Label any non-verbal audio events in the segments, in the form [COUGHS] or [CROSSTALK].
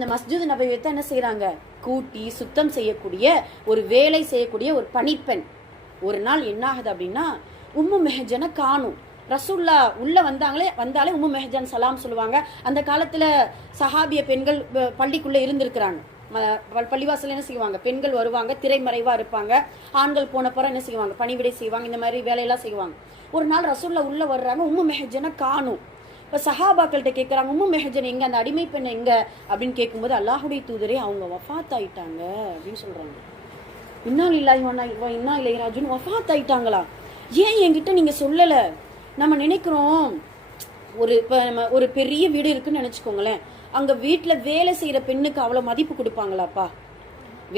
இந்த மஸ்ஜித் நபவியத்தை என்ன செய்கிறாங்க கூட்டி சுத்தம் செய்யக்கூடிய ஒரு வேலை செய்யக்கூடிய ஒரு பணிப்பெண். ஒரு நாள் என்ன ஆகுது அப்படின்னா உம்மு மெஹஜனை காணும். ரசூல்லா உள்ள வந்தாங்களே வந்தாலே உம்மு மெஹஜன் சலாம் சொல்லுவாங்க. அந்த காலத்துல சஹாபிய பெண்கள் பள்ளிக்குள்ளே பள்ளிக்குள்ள இருந்திருக்கிறாங்க. ம- என்ன செய்வாங்க? பெண்கள் வருவாங்க திரைமறைவா இருப்பாங்க. ஆண்கள் போனப்பறம் என்ன செய்வாங்க? பணிவிடை செய்வாங்க இந்த மாதிரி வேலையெல்லாம் செய்வாங்க. ஒரு நாள் ரசூல்லா உள்ள வர்றாங்க உம்மு மெஹஜனை காணும். இப்போ சஹாபாக்கள்கிட்ட கேட்குறாங்க உம்மு மெஹஜன் எங்கே? அந்த அடிமை பெண் எங்கே? அப்படின்னு கேட்கும்போது அல்லாஹுடைய தூதரே அவங்க வஃபாத் ஆயிட்டாங்க அப்படின்னு சொல்கிறாங்க இன்னால் இல்லாய் இன்னா இளையராஜுன்னு ராஜுன்னு வஃபாத் ஆயிட்டாங்களா ஏன் என்கிட்ட நீங்கள் சொல்லலை? நம்ம நினைக்கிறோம் ஒரு இப்போ நம்ம ஒரு பெரிய வீடு இருக்குன்னு நினச்சிக்கோங்களேன். அங்கே வீட்டில் வேலை செய்கிற பெண்ணுக்கு அவ்வளோ மதிப்பு கொடுப்பாங்களாப்பா?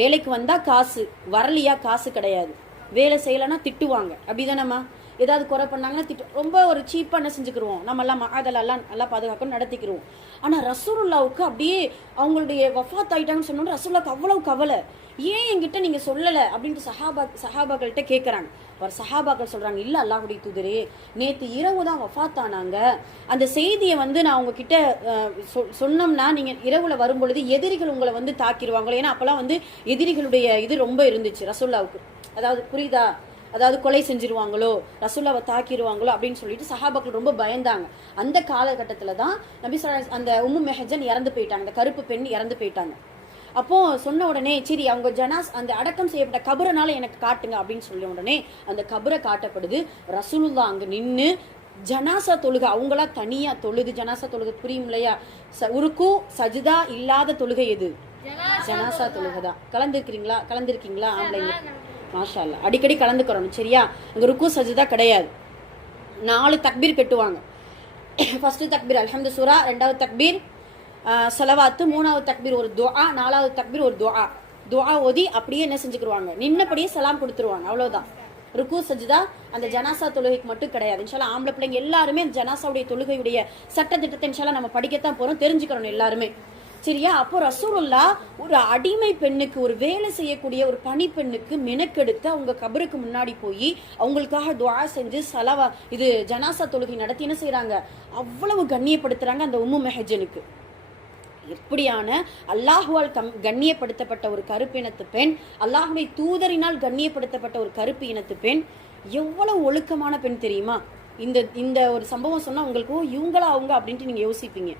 வேலைக்கு வந்தால் காசு வரலையா? காசு கிடையாது. வேலை செய்யலைன்னா திட்டுவாங்க. அப்படிதானம்மா? ஏதாவது குறை பண்ணாங்கன்னா திட்டு. ரொம்ப ஒரு சீப்பாக என்ன செஞ்சுக்கிருவோம் நம்ம எல்லாம் அதெல்லாம் நல்லா பாதுகாக்கணும் நடத்திக்கிருவோம். ஆனால் ரசூலுல்லாவுக்கு அப்படியே அவங்களுடைய வஃபாத் ஆகிட்டாங்கன்னு சொன்னோட ரசூலுல்லாவுக்கு அவ்வளவு கவலை. ஏன் என்கிட்ட நீங்கள் சொல்லலை? அப்படின்ட்டு சஹாபா சஹாபாக்கள்கிட்ட கேட்குறாங்க அவர் சஹாபாக்கள் சொல்கிறாங்க இல்லை அல்லாஹுடைய தூதரே நேற்று இரவு தான் வஃபாத் ஆனாங்க அந்த செய்தியை வந்து நான் உங்ககிட்ட சொ- சொன்னோம்னா நீங்கள் இரவில் வரும்பொழுது எதிரிகள் உங்களை வந்து தாக்கிடுவாங்களோ ஏன்னா அப்போலாம் வந்து எதிரிகளுடைய இது ரொம்ப இருந்துச்சு ரசூல்லாவுக்கு அதாவது புரியுதா? அதாவது கொலை செஞ்சிருவாங்களோ ரசூல்லாவை தாக்கிடுவாங்களோ அப்படின்னு சொல்லிட்டு சஹாபாக்கள் ரொம்ப பயந்தாங்க. அந்த காலகட்டத்தில் தான் நபி அலைஹி- அந்த உம்மு மெஹஜன் இறந்து போயிட்டாங்க. அந்த கருப்பு பெண் இறந்து போயிட்டாங்க. அப்போ சொன்ன உடனே சரி அவங்க ஜனாஸ் அந்த அடக்கம் செய்யப்பட்ட கபரனால எனக்கு காட்டுங்க அப்படின்னு சொல்ல உடனே அந்த கபரை காட்டப்படுது. ரசூலுல்லா அங்க நின்னு ஜனாசா தொழுகை அவங்களா தனியா தொழுது ஜனாசா தொழுகை புரியும் இல்லையா? ச- உருக்கு சஜிதா இல்லாத தொழுகை எது? ஜனாசா தொழுகை. தான் கலந்துருக்கிறீங்களா? கலந்துருக்கீங்களா? ஆம்பளைங்க. மாஷா அல்லா அடிக்கடி கலந்துக்கிறோம் சரியா? அங்கே ருக்கு சஜிதா கிடையாது. நாலு தக்பீர் கட்டுவாங்க ஃபஸ்ட்டு [COUGHS] தக்பீர் அலமது சூரா. ரெண்டாவது தக்பீர் செலவாத்து. மூணாவது தக்பீர் ஒரு துவா நாலாவது தக்பீர் ஒரு துவா துவா ஓதி அப்படியே என்ன செஞ்சுக்கிருவாங்க? நின்னபடியே சலாம் கொடுத்துருவாங்க அவ்வளோதான் ருக்கு சஜிதா அந்த ஜனாசா தொழுகைக்கு மட்டும் கிடையாது. இன்ஷாலா ஆம்பளை பிள்ளைங்க எல்லாருமே அந்த ஜனாசாவுடைய தொழுகையுடைய சட்டத்திட்டத்தை திட்டத்தை நம்ம படிக்கத்தான் போகிறோம் தெரிஞ்சுக்கிறோம் எல்லாருமே. சரியா அப்போ ரசூலுல்லா ஒரு அடிமை பெண்ணுக்கு ஒரு வேலை செய்யக்கூடிய ஒரு பணி பெண்ணுக்கு மெனக்கெடுத்து அவங்க கபருக்கு முன்னாடி போய் அவங்களுக்காக துவா செஞ்சு சலவா இது ஜனாசா தொழுகை நடத்தி என்ன செய்கிறாங்க அவ்வளவு கண்ணியப்படுத்துறாங்க அந்த உம்மு மெஹஜனுக்கு. எப்படியான அல்லாஹுவால் கம் கண்ணியப்படுத்தப்பட்ட ஒரு கருப்பு இனத்து பெண் அல்லாஹுவை தூதரினால் கண்ணியப்படுத்தப்பட்ட ஒரு கருப்பு இனத்து பெண் எவ்வளவு ஒழுக்கமான பெண் தெரியுமா? இந்த இந்த ஒரு சம்பவம் சொன்னா உங்களுக்கு இவங்களா அவங்க? அப்படின்ட்டு நீங்க யோசிப்பீங்க.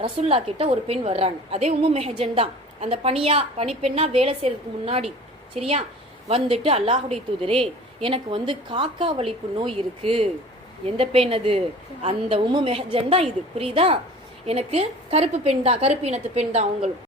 ரசுல்லா கிட்ட ஒரு பெண் வர்றாங்க. அதே உம்மு மெஹஜன் தான். அந்த பணியா பணிப்பெண்ணா வேலை செய்யறதுக்கு முன்னாடி சரியா? வந்துட்டு அல்லாஹுடைய தூதரே எனக்கு வந்து காக்கா வலிப்பு நோய் இருக்கு. எந்த பெண் அது? அந்த உம்மு மெஹஜன் தான் இது. புரியுதா? எனக்கு கருப்பு பெண் தான் கருப்பு இனத்து பெண் தான் அவங்களும்.